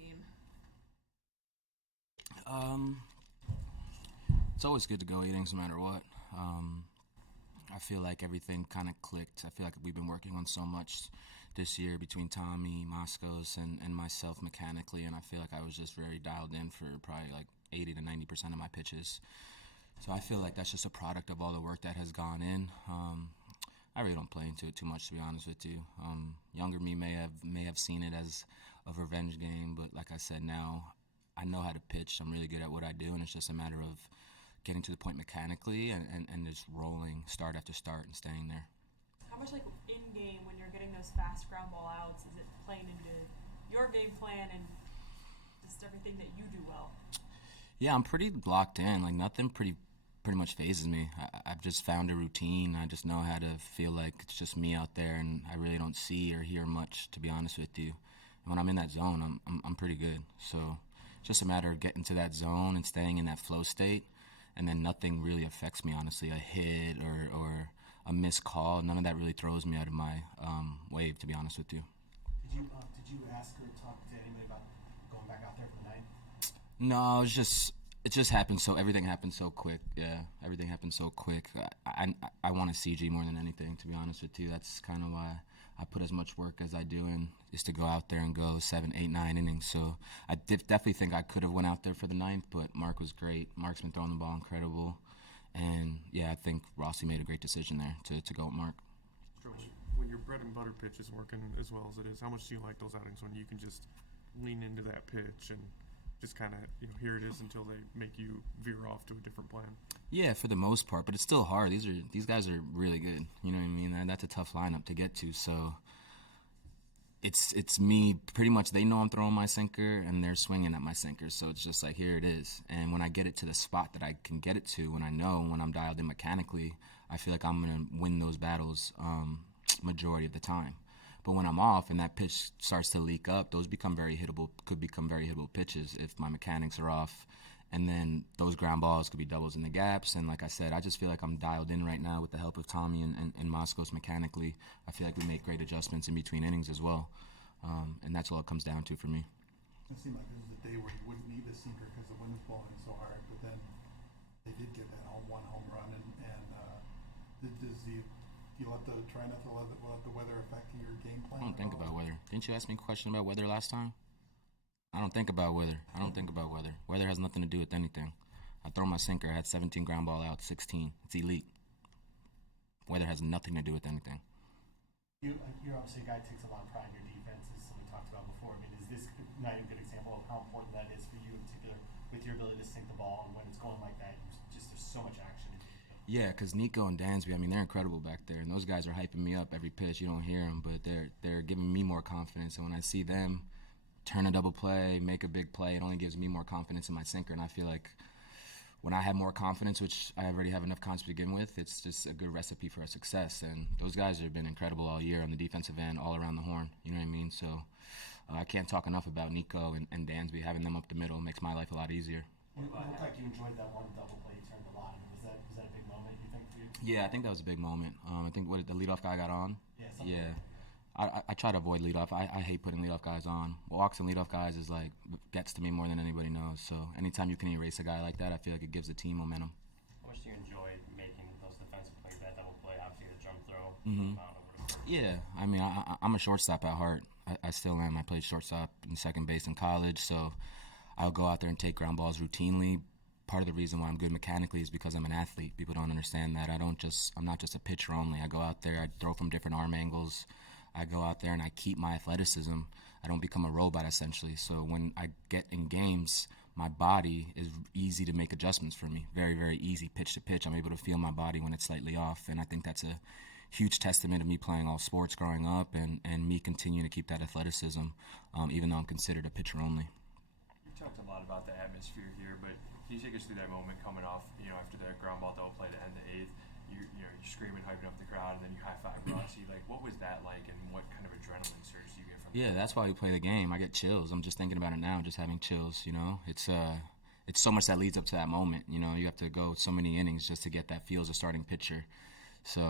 team? It's always good to go innings no matter what. I feel like everything kind of clicked. I feel like we've been working on so much this year between Tommy, Moscos, and myself mechanically, and I feel like I was just very dialed in for probably like 80 to 90% of my pitches. So I feel like that's just a product of all the work that has gone in. I really don't play into it too much, to be honest with you. Younger me may have seen it as a revenge game, but like I said, now I know how to pitch. I'm really good at what I do, and it's just a matter of getting to the point mechanically and just rolling start after start and staying there. How much like in game when you're getting those fast ground ball outs is it playing into your game plan and just everything that you do well? Yeah, I'm pretty locked in. Like nothing pretty much phases me. I've just found a routine. I just know how to feel like it's just me out there, and I really don't see or hear much, to be honest with you. And when I'm in that zone, I'm pretty good. So it's just a matter of getting to that zone and staying in that flow state, and then nothing really affects me, honestly. A hit or a missed call, none of that really throws me out of my wave, to be honest with you. Did you ask or talk to anybody about going back out there for the ninth? No, it just happened. So everything happened so quick. Yeah, everything happened so quick. I want a CG more than anything, to be honest with you. That's kind of why I put as much work as I do in, is to go out there and go 7, 8, 9 innings. So I definitely think I could have went out there for the ninth, but Mark was great. Mark's been throwing the ball incredible, and yeah, I think Rossi made a great decision there to go with Mark. When your bread and butter pitch is working as well as it is, how much do you like those outings when you can just lean into that pitch and just kind of, here it is until they make you veer off to a different plan? Yeah, for the most part, but it's still hard. These guys are really good. You know what I mean? That's a tough lineup to get to. So it's me pretty much. They know I'm throwing my sinker, and they're swinging at my sinker. So it's just like, here it is. And when I get it to the spot that I can get it to, when I'm dialed in mechanically, I feel like I'm gonna win those battles majority of the time. But when I'm off and that pitch starts to leak up, those could become very hittable pitches if my mechanics are off. And then those ground balls could be doubles in the gaps. And like I said, I just feel like I'm dialed in right now with the help of Tommy and Moscos mechanically. I feel like we make great adjustments in between innings as well. And that's all it comes down to for me. It seemed like this was a day where you wouldn't need the sinker because the wind was blowing so hard, but then they did get that one home run. Do you try not to let the weather affect your game plan? I don't think about weather. Didn't you ask me a question about weather last time? I don't think about weather. Weather has nothing to do with anything. I throw my sinker. I had 17 ground ball out, 16. It's elite. Weather has nothing to do with anything. You're obviously a guy who takes a lot of pride in your defense, as we talked about before. I mean, is this not a good example of how important that is for you in particular with your ability to sink the ball, and when it's going like that, there's so much action. Yeah, because Nico and Dansby, I mean, they're incredible back there, and those guys are hyping me up every pitch. You don't hear them, but they're giving me more confidence. And when I see them turn a double play, make a big play, it only gives me more confidence in my sinker. And I feel like when I have more confidence, which I already have enough confidence to begin with, it's just a good recipe for success. And those guys have been incredible all year on the defensive end, all around the horn. You know what I mean? So I can't talk enough about Nico and Dansby. Having them up the middle makes my life a lot easier. It looked like you enjoyed that one double play you turned a lot. Was that a big moment, you think, for you? Yeah, I think that was a big moment. I think the leadoff guy got on. Yeah. I try to avoid leadoff. I hate putting leadoff guys on. Walks and leadoff guys is like gets to me more than anybody knows. So anytime you can erase a guy like that, I feel like it gives the team momentum. How much do you enjoy making those defensive plays, that double play, obviously the drum throw? Yeah, I mean, I'm a shortstop at heart. I still am. I played shortstop and second base in college, so I'll go out there and take ground balls routinely. Part of the reason why I'm good mechanically is because I'm an athlete. People don't understand that. I'm not just a pitcher only. I go out there, I throw from different arm angles. I go out there and I keep my athleticism. I don't become a robot, essentially. So when I get in games, my body is easy to make adjustments for me. Very, very easy, pitch to pitch. I'm able to feel my body when it's slightly off, and I think that's a huge testament of me playing all sports growing up and me continuing to keep that athleticism, even though I'm considered a pitcher only. You've talked a lot about the atmosphere here, but can you take us through that moment coming off, after that ground ball double play to end the eighth? You're screaming, hyping up the crowd, and then you high-five Rossi. Like, what was that like, and what kind of adrenaline surge do you get from that? Yeah, that's why we play the game. I get chills. I'm just thinking about it now, just having chills, It's so much that leads up to that moment, You have to go so many innings just to get that feel as a starting pitcher. So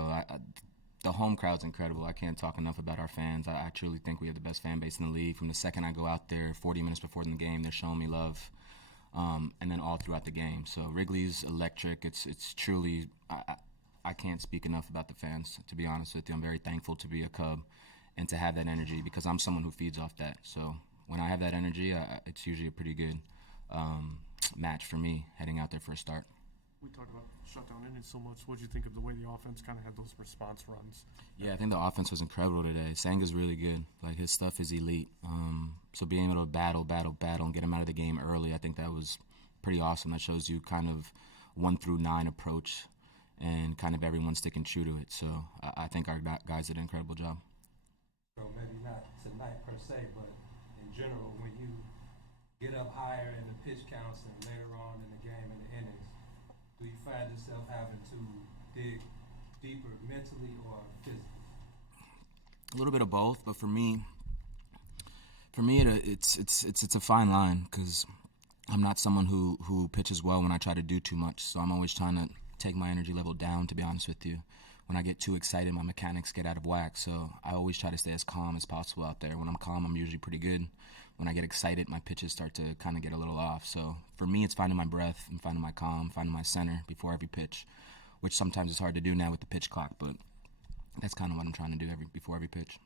the home crowd's incredible. I can't talk enough about our fans. I truly think we have the best fan base in the league. From the second I go out there, 40 minutes before the game, they're showing me love, and then all throughout the game. So Wrigley's electric. It's truly. I can't speak enough about the fans. To be honest with you, I'm very thankful to be a Cub and to have that energy because I'm someone who feeds off that. So when I have that energy, it's usually a pretty good match for me heading out there for a start. We talked about shutdown innings so much. What did you think of the way the offense kind of had those response runs? Yeah, I think the offense was incredible today. Sanga's really good. Like, his stuff is elite. So being able to battle, and get him out of the game early, I think that was pretty awesome. That shows you kind of 1 through 9 approach and kind of everyone sticking true to it. So I think our guys did an incredible job. So maybe not tonight per se, but in general, when you get up higher in the pitch counts and later on in the game and the innings, do you find yourself having to dig deeper mentally or physically? A little bit of both, but for me, it's a fine line because I'm not someone who pitches well when I try to do too much. So I'm always trying to take my energy level down, to be honest with you. When I get too excited, my mechanics get out of whack. So I always try to stay as calm as possible out there. When I'm calm, I'm usually pretty good. When I get excited, my pitches start to kind of get a little off. So for me, it's finding my breath and finding my calm, finding my center before every pitch, which sometimes is hard to do now with the pitch clock, but that's kind of what I'm trying to do before every pitch.